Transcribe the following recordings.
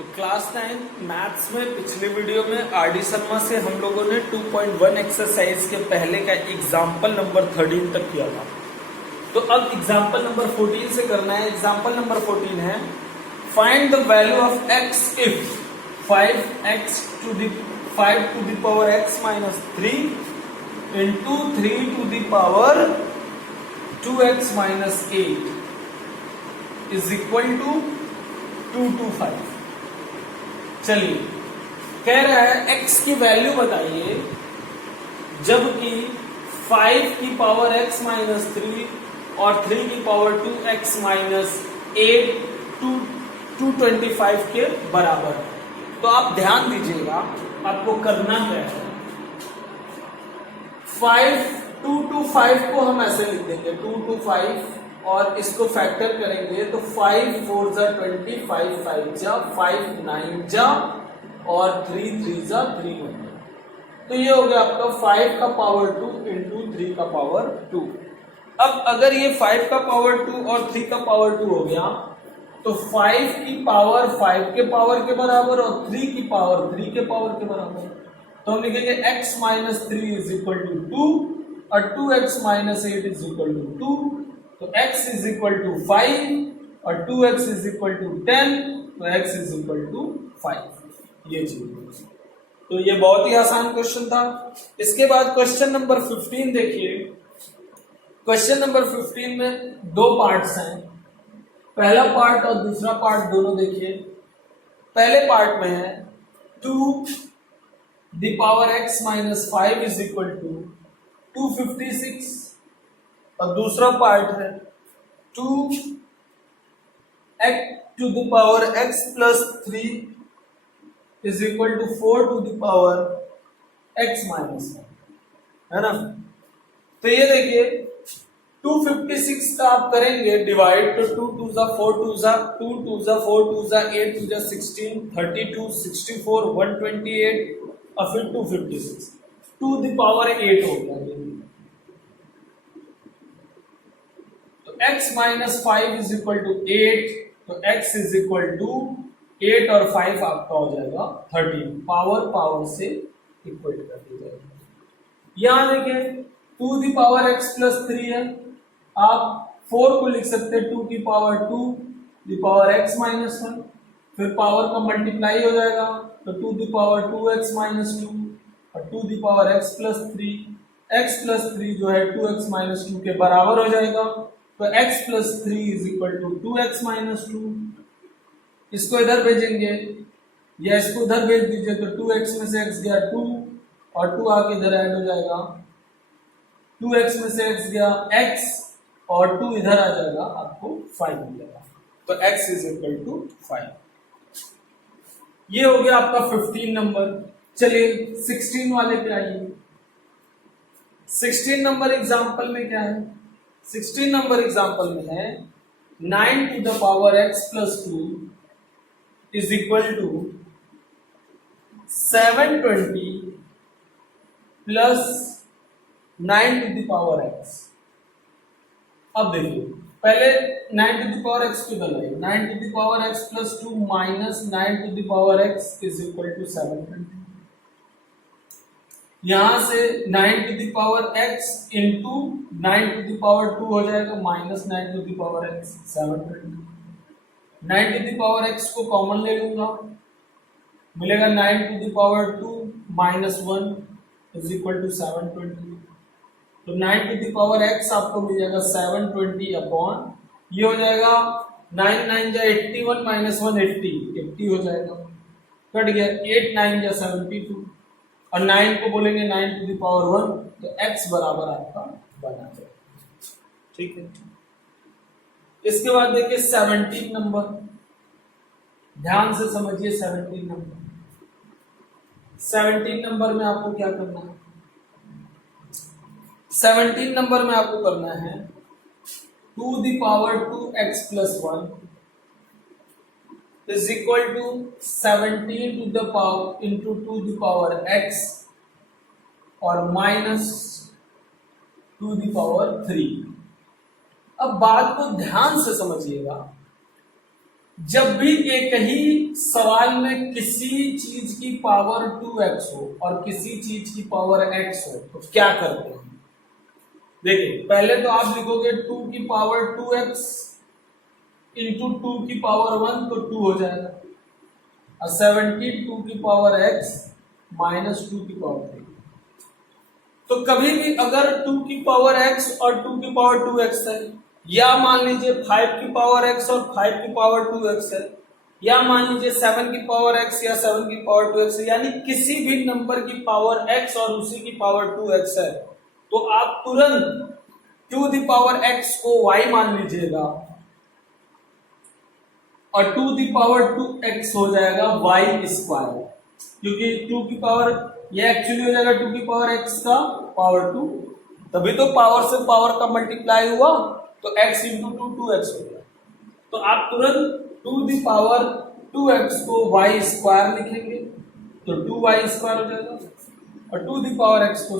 तो class 9 maths में पिछले वीडियो में आरडी शर्मा से हम लोगों ने 2.1 एक्सरसाइज के पहले का एग्जाम्पल नंबर 13 तक किया था। तो अब एग्जाम्पल नंबर 14 से करना है। एग्जाम्पल नंबर 14 है find the value of x if 5 to the power x minus 3 into 3 to the power 2x minus 8 is equal to 2 to 5। चलिए, कह रहा है x की वैल्यू बताइए जबकि 5 की पावर x माइनस 3 और 3 की पावर 2x माइनस 8 225 के बराबर है। तो आप ध्यान दीजिएगा, आपको करना क्या है। 2 to 5 को हम ऐसे लिख देंगे 2 to 5 और इसको फैक्टर करेंगे तो 5 4 जा 20, 5 5 जा 5 9 जा और 3 3 जा 3 होगा। तो ये हो गया आपका 5 का पावर 2 इंटू 3 का पावर 2। अब अगर ये 5 का पावर 2 और 3 का पावर 2 हो गया तो 5 की पावर 5 के पावर के बराबर और 3 की पावर 3 के पावर के बराबर। तो हम लिखेंगे x minus 3 is equal to 2 और 2x minus 8 is equal to 2। तो x इज इक्वल टू 5 और 2x इज इक्वल टू 10, तो x इज इक्वल टू 5। ये चीज, तो ये बहुत ही आसान क्वेश्चन था। इसके बाद क्वेश्चन नंबर 15 देखिए। क्वेश्चन नंबर 15 में दो पार्ट्स हैं, पहला पार्ट और दूसरा पार्ट दोनों देखिए। पहले पार्ट में है 2 the power x minus 5 is equal to 256 और दूसरा पार्ट है 2 x to the power x plus 3 is equal to 4 to the power x minus 1, है ना। तो ये देखिए 256 का आप करेंगे डिवाइड तो 2 2 जा 4 2 जा 2 2 जा 4 2 जा 8 2 जा 16 32 64 128 और फिर 256 टू द पावर 8 हो गया। तो x minus 5 is equal to 8, तो x इज इक्वल टू 8 और 5 आपका हो जाएगा 13। पावर से इक्वल कर दीजिएगा। यहां देखिए 2 द पावर x प्लस 3 है, आप 4 को लिख सकते हैं 2 की power 2 the power x minus 1, फिर पावर का मल्टीप्लाई हो जाएगा तो 2 द पावर 2x माइनस 2 और 2 the power x plus 3। x plus 3 जो है 2x माइनस 2 के बराबर हो जाएगा, तो x plus 3 is equal to 2x minus 2। इसको इधर भेजेंगे या इसको उधर भेज दीजिए तो 2x में से x गया 2 और 2 आके इधर ऐड हो जाएगा, 2x में से x गया x और 2 इधर आ जाएगा, आपको 5 मिलेगा। तो x इज इक्वल टू 5। ये हो गया आपका 15 नंबर। चलिए 16 वाले पे आइए। 16 नंबर एग्जांपल में क्या है? 16 नंबर एग्जांपल में है 9 to the power x plus 2 is equal to 720 plus 9 to the power x। अब देखिए पहले 9 टू द पावर x को बनाइए। 9 to the power x plus 2 minus 9 to the power x is equal to 720। यहां से 9 to the power x into 9 to the power 2 हो जाएगा minus 9 to the power x 720। 9 to the power x को common ले लूंगा, मिलेगा 9 to the power 2 minus 1 is equal to 720। तो 9 to the power x आपको मिल जाएगा 720 अपॉन ये हो जाएगा 9 9 जा 81 माइनस 1 80 हो जाएगा, कट गया 8 9 जा 72 और 9 को बोलेंगे 9 टू द पावर 1, तो x बराबर आपका बना जाएगा। ठीक है। इसके बाद देखिए 17 नंबर, ध्यान से समझिए। 17 नंबर में आपको क्या करना है? 17 नंबर में आपको करना है 2 the power 2x plus 1 is equal to 17 to the power into 2 the power x और माइनस 2 the power 3। अब बात को ध्यान से समझिएगा। जब भी एक ही सवाल में किसी चीज की पावर 2x हो और किसी चीज की पावर x हो तो क्या करते हैं? देखिए पहले तो आप लिखोगे 2 की पावर 2x इंटू 2 की पावर 1 तो 2 हो जाएगा, और 17 2 की पावर x माइनस 2 की पावर 3। तो कभी भी अगर 2 की पावर x और 2 की पावर 2x है, या मान लीजिए 5 की पावर x और 5 की पावर 2x है, या मान लीजिए 7 की पावर x या 7 की पावर 2x है, यानी किसी भी नंबर की पावर x और उसी की पावर 2x है, तो आप तुरंत 2 दी पावर x को y मान लीजिएगा और 2 दी पावर 2x हो जाएगा y स्क्वायर, क्योंकि 2 की पावर ये एक्चुअली हो जाएगा 2 की पावर x का पावर 2, तभी तो पावर से पावर का मल्टीप्लाई हुआ, तो x इंटू 2 2x हो गया। तो आप तुरंत 2 दी पावर 2x को y स्क्वायर लिखेंगे तो 2y स्क्वायर हो जाएगा, और 2 दी पावर x को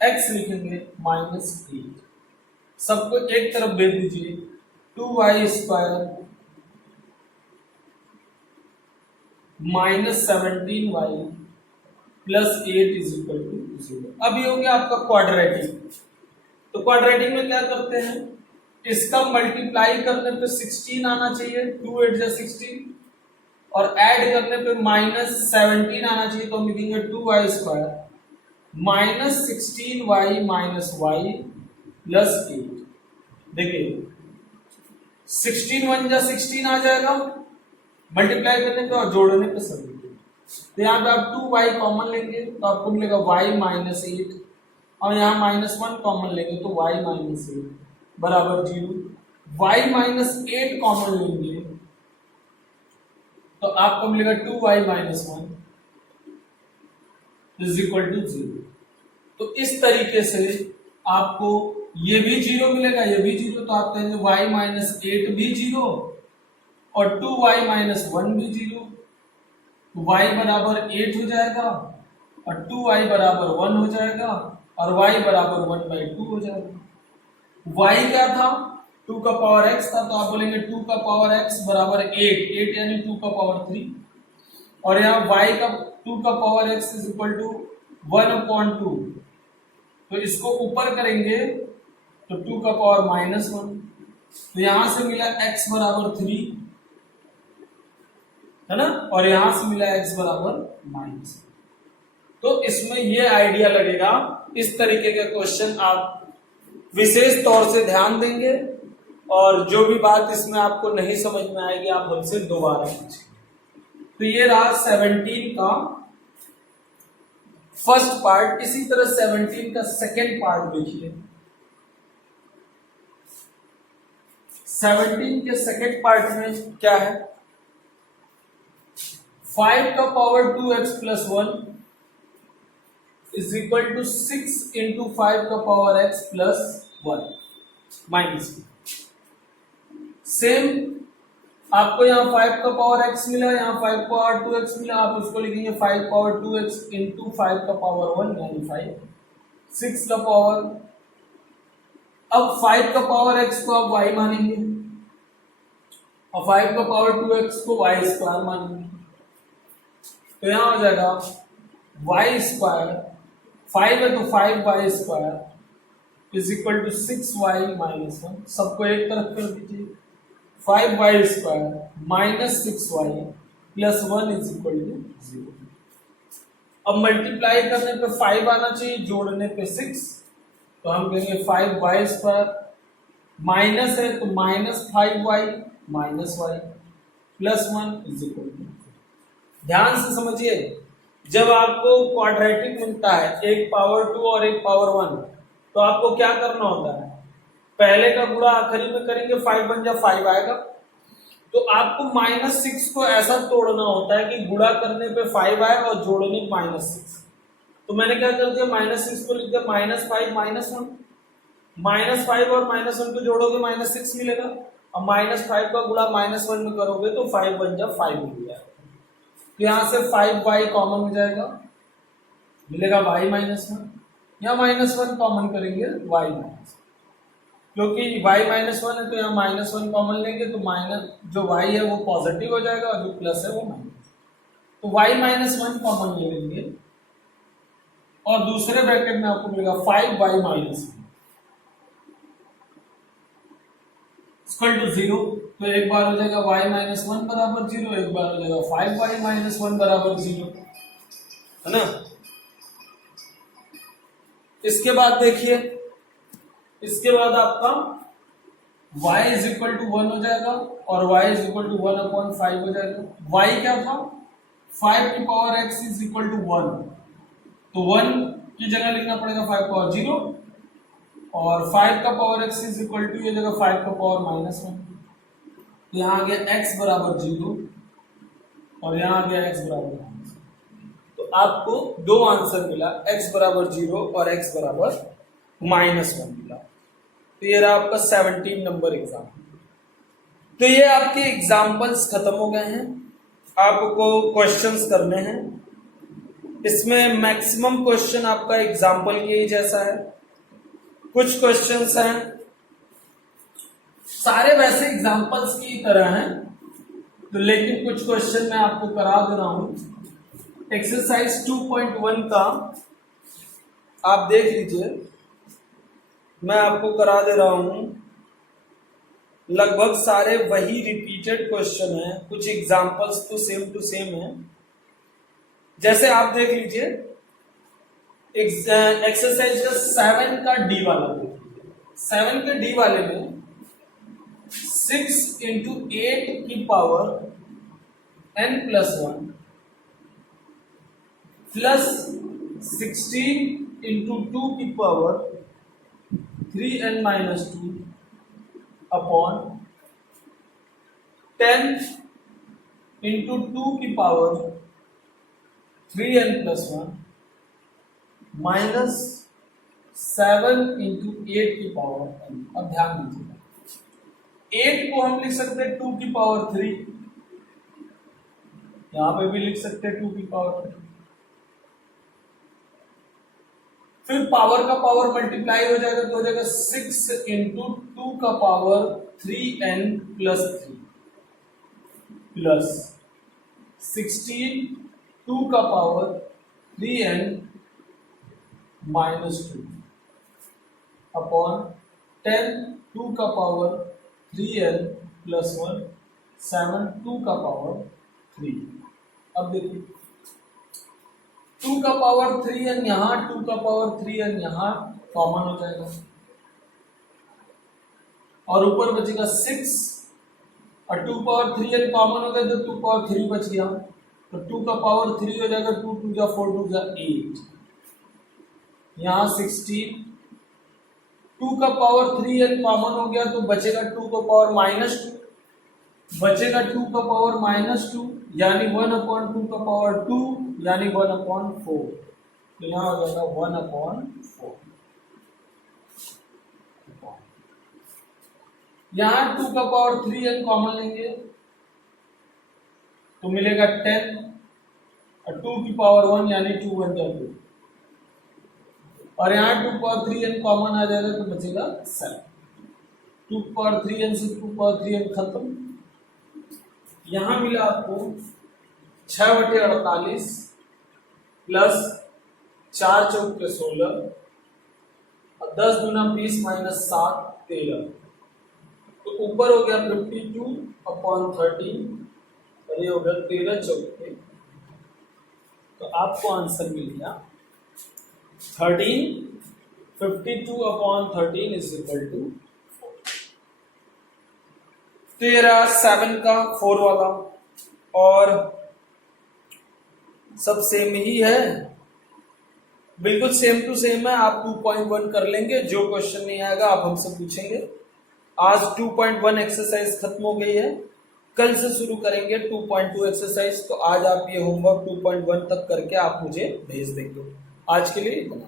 x लिखेंगे माइनस 8। सबको एक तरफ दे दीजिए, 2y square minus 17y plus 8 is equal to 0। अब ये हो गया आपका क्वाड्रेटिक। तो क्वाड्रेटिक में क्या करते हैं, इसका मल्टीप्लाई करने पे 16 आना चाहिए, 2 8 जा 16, और ऐड करने पे माइनस 17 आना चाहिए, तो हम लिखेंगे 2y square minus 16y minus y plus 8। देखिए 16 1 जा 16 आ जाएगा मल्टीप्लाई करने पे और जोड़ने पे सभी। तो यहाँ पे आप 2y कॉमन लेंगे तो आपको मिलेगा y माइनस 8, और यहाँ माइनस 1 कॉमन लेंगे तो y माइनस 8 बराबर 0। y माइनस 8 कॉमन लेंगे तो आपको मिलेगा 2y minus 1 is equal to 0। तो इस तरीके से आपको ये भी 0 मिलेगा, ये भी 0, तो आप कहेंगे y माइनस 8 भी 0 और 2y माइनस 1 भी 0, y बराबर 8 हो जाएगा और 2y बराबर 1 हो जाएगा और y बराबर 1/2 हो जाएगा। y क्या था, 2 का पावर x था, तो आप बोलेंगे 2 का पावर x बराबर 8 यानी 2 का पावर 3, और यहाँ y का 2 का power x is equal to 1/2, तो इसको ऊपर करेंगे तो 2 का पावर माइनस 1, तो यहां से मिला x बराबर 3 है ना, और यहां से मिला x बराबर माइनस। तो इसमें ये आइडिया लगेगा, इस तरीके के क्वेश्चन आप विशेष तौर से ध्यान देंगे, और जो भी बात इसमें आपको नहीं समझ में आएगी आप हमसे दोबारा पूछें। तो ये रहा 17 का फर्स्ट पार्ट। इसी तरह 17 का सेकेंड पार्ट देखिए। 17 के सेकेंड पार्ट में क्या है, 5 का power 2x plus 1 is equal to 6 into 5 का power x plus 1 minus. Same आपको यहाँ 5 का पावर x मिला, यहाँ 5 पावर 2x मिला, आप उसको लिखेंगे 5 पावर 2x इंटू 5 का पावर 1 यानी 5, 6 का पावर, अब 5 का पावर x को आप y मानेंगे और 5 का पावर 2x को y स्क्वायर मानेंगे, तो यहां हो जाएगा y स्क्वायर, 5 है तो 5y square is equal to 6y minus 1। सबको एक तरफ कर दीजिए, 5y square minus 6y plus 1 is equal to 0। अब मल्टीप्लाई करने पे 5 आना चाहिए, जोड़ने पे 6, तो हम कहेंगे 5y स्क्वायर, माइनस है तो minus 5y minus y plus 1 is equal to. ध्यान से समझिए, जब आपको क्वाड्रेटिक मिलता है, एक पावर 2 और एक पावर 1, तो आपको क्या करना होता है, पहले का गुणा आखिरी में करेंगे, 5 बन जा 5 आएगा, तो आपको माइनस 6 को ऐसा तोड़ना होता है कि गुणा करने पे 5 आए और जोड़ने माइनस 6। तो मैंने क्या कर दिया, माइनस 6 को लिख दिया माइनस 5 माइनस 1, माइनस 5 और माइनस 1 को जोड़ोगे माइनस 6 मिलेगा, और माइनस 5 का गुणा माइनस 1 में करोगे तो 5 बन जा 5 मिल जाएगा। तो यहां से 5y कॉमन हो जाएगा, मिलेगा y माइनस 1, या माइनस 1 कॉमन करेंगे y माइनस, क्योंकि y माइनस वन है तो यहाँ माइनस वन कॉमन लेंगे तो माइनस जो y है वो पॉजिटिव हो जाएगा और जो प्लस है वो माइनस, तो y माइनस वन कॉमन ले लेंगे और दूसरे ब्रैकेट में आपको मिलेगा 5y माइनस इक्वल टू 0। तो एक बार हो जाएगा y माइनस वन बराबर 0, एक बार हो जाएगा 5y माइनस वन बराबर 0, है ना। इसके बाद देखिए, इसके बाद आपका y इज इक्वल टू 1 हो जाएगा और y इज इक्वल टू 1/5 हो जाएगा। y क्या था, 5 की power x is equal to 1, तो 1 की जगह लिखना पड़ेगा 5 पावर 0 और 5 का power x is equal to ये जगह 5 का पावर माइनस 1, तो यहाँ आ गया x बराबर 0 और यहाँ आ गया x बराबर माइनस 1। तो आपको दो आंसर मिला, x बराबर 0 और x बराबर माइनस 1 मिला। तो ये रहा आपका 17 नंबर एग्जाम। तो ये आपके एग्जाम्पल्स खत्म हो गए हैं, आपको क्वेश्चंस करने हैं। इसमें मैक्सिमम क्वेश्चन आपका एग्जाम्पल के ही जैसा है, कुछ क्वेश्चंस हैं सारे वैसे एग्जाम्पल्स की तरह हैं, तो लेकिन कुछ क्वेश्चन मैं आपको करा दे रहा हूं। एक्सरसाइज 2.1 का आप देख लीजिए, मैं आपको करा दे रहा हूं। लगभग सारे वही रिपीटेड क्वेश्चन हैं, कुछ एग्जाम्पल्स तो सेम टू सेम है। जैसे आप देख लीजिए एक्सरसाइज 7 का डी वाला, 7 के डी वाले में 6 इंटू 8 की power n plus 1 plus 16 into 2 की power 3n minus 2 upon 10 into 2 की power 3n plus 1 minus 7 into 8 की पावर n। अब ध्यान दीजिएगा, 8 को हम लिख सकते हैं 2 की पावर 3, यहां पे भी लिख सकते हैं 2 की पावर 3, फिर पावर का पावर मल्टीप्लाई हो जाएगा तो हो जाएगा 6 इंटू 2 का पावर 3n प्लस 3 प्लस 16 2 का पावर 3n माइनस 2 अपॉन 10 2 का पावर 3n प्लस 1 7 2 का पावर 3। अब देखिए 2 का पावर 3n यहां, 2 का पावर 3n यहां कॉमन हो जाएगा और ऊपर बचेगा 6 और 2 पावर 3n कॉमन हो गया तो 2 पावर 3 बच गया, तो 2 का पावर 3 हो जाएगा, 2 2 जा 4 2 जा 8, यहाँ 16, 2 का पावर 3n कॉमन हो गया तो बचेगा 2 का पावर माइनस 2, बचेगा 2 का पावर माइनस 2 यानी 1/2 का पावर 2 यानी 1/4, तो यहाँ हो जाएगा 1/4। यहाँ 2 का पावर 3n कॉमन लेंगे तो मिलेगा 10 और 2 की पावर 1 यानी 2 1 जा 2 और यहाँ 2 पावर 3n कॉमन आ जाएगा तो बचेगा 7। 2 पावर 3n से 2 पावर 3n खत्म। यहाँ मिला आपको 6/48 प्लस 4 चौक 16 और 10 दूना 20 माइनस 7 13, तो ऊपर हो गया 52/13 और ये हो गया 13 चौक, तो आपको आंसर मिल गया 13 52/13 इज इक्वल टू 13 7 का 4 वाला और सब सेम ही है, बिल्कुल सेम टू सेम है। आप 2.1 कर लेंगे, जो क्वेश्चन नहीं आएगा आप हमसे पूछेंगे। आज 2.1 एक्सरसाइज खत्म हो गई है, कल से शुरू करेंगे 2.2 एक्सरसाइज। तो आज आप ये होमवर्क 2.1 तक करके आप मुझे भेज देंगे। आज के लिए इतना।